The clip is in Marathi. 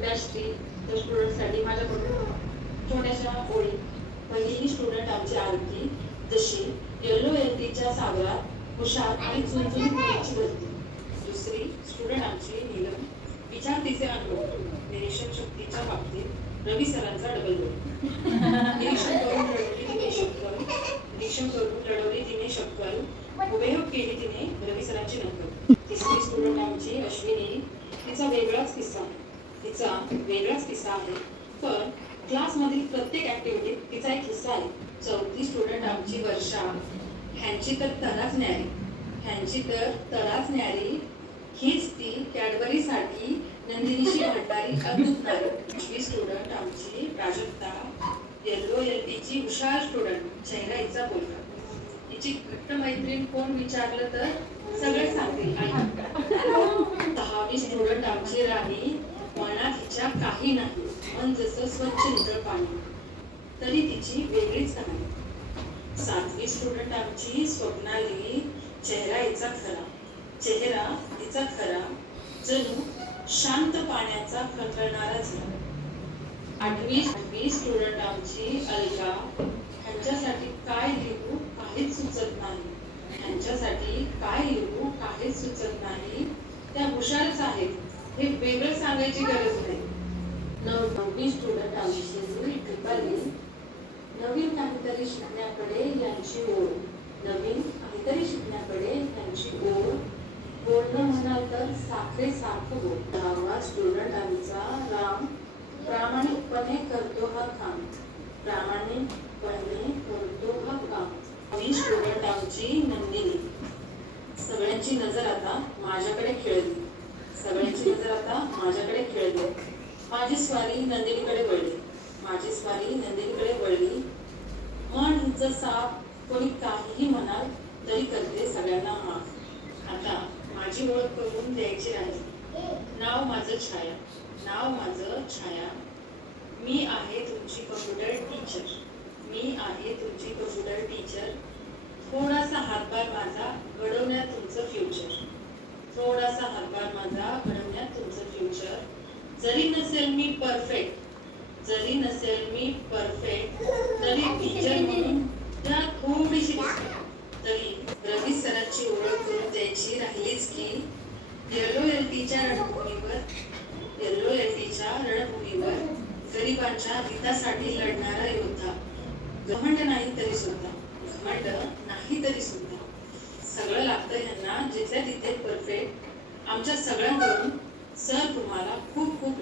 विद्यार्थी तर स्टुडंटसाठी माझ्याकडून छोट्याशा ओळी. पहिली स्टुडंट आमची आरती, जशी येलो येल्तीच्या सागरात हुशार आणि चुणचुणीत मुलीची गर्दी. दुसरी स्टुडंट आमची नीलम, विचार तिचे अनुभव, निरीक्षण शक्तीच्या बाबतीत रवी सरांचा डबल रोल. निरीक्षण करून लढवली तिने शक्कल, निरीक्षण करून लढवली तिने शक्कल, हुबेहूब केली तिने रवी सरांची नक्कल. तिसरी स्टुडंट आमची अश्विनी, तिचा वेगळाच किस्सा आहे, पण क्लासमधील प्रत्येक ऍक्टिव्हिटीत तिचा एक हिस्सा आहे. चौथी स्टुडंट आमची वर्षा, ह्यांची तर तडाच न्यारी, हीच ती कॅडबरीसाठी नंदिनीशी भांडारी अद्भुत नारी. पाचवी स्टुडंट आमची प्राजक्ता, येलो येल्टीची हुशार स्टुडंट, चेहरा हिचा बोलका. हिची घट्ट मैत्रीण कोण विचारलं तर सगळे सांगतील आई. दहावी स्टुडंट आमची राणी, मनात हिच्या काही नाही, मन जसं स्वच्छ नितळ पाणी, तरी तिची वेगळीच कहाणी. सातवी स्टुडंट आमची स्वप्नाली, चेहरा हिचा खरा, जणू शांत पाण्याचा खळखळणारा झरा. आठवी स्टुडंट आमची अलका, ह्यांच्यासाठी काय लिहू काहीच सुचत नाही, त्या हुशारच आहेत, हे वेगळं सांगायची गरज नाही. नववी स्टुडंट आमची दीपाली, नवीन काहीतरी शिकण्याकडे यांची ओढ, बोलणं म्हणाल तर साखरेसारखं बोल. दहावा स्टुडंट आमचा राम, प्रामाणिकपणे करतो हा काम. नववी स्टुडंट आमची नंदिनी, सगळ्यांची नजर आता माझ्याकडे खेळली. माझी स्वारी नंदिनीकडे वळली. मन हिचं साफ, कोणी काहीही म्हणाल तरी करते सगळ्यांना माफ. आता माझी ओळख करून द्यायची आहे. नाव माझं छाया, मी आहे तुमची कम्प्युटर टीचर. थोडासा हातभार माझा घडवण्यात तुमचं फ्युचर. जरी नसेल मी परफेक्ट, तरी टीचर म्हणून त्या थोडीशी तरी रवी सरांची ओळख करून द्यायची राहिलीच की. येलो येल्टीच्या रणभूमीवर गरिबांच्या हितासाठी लढणारा योद्धा. घमंड नाही तरी सुद्धा सगळं लागतं ह्यांना जिथल्या तिथे परफेक्ट. आमच्या सगळ्यांकडून सर तुम्हाला खूप खूप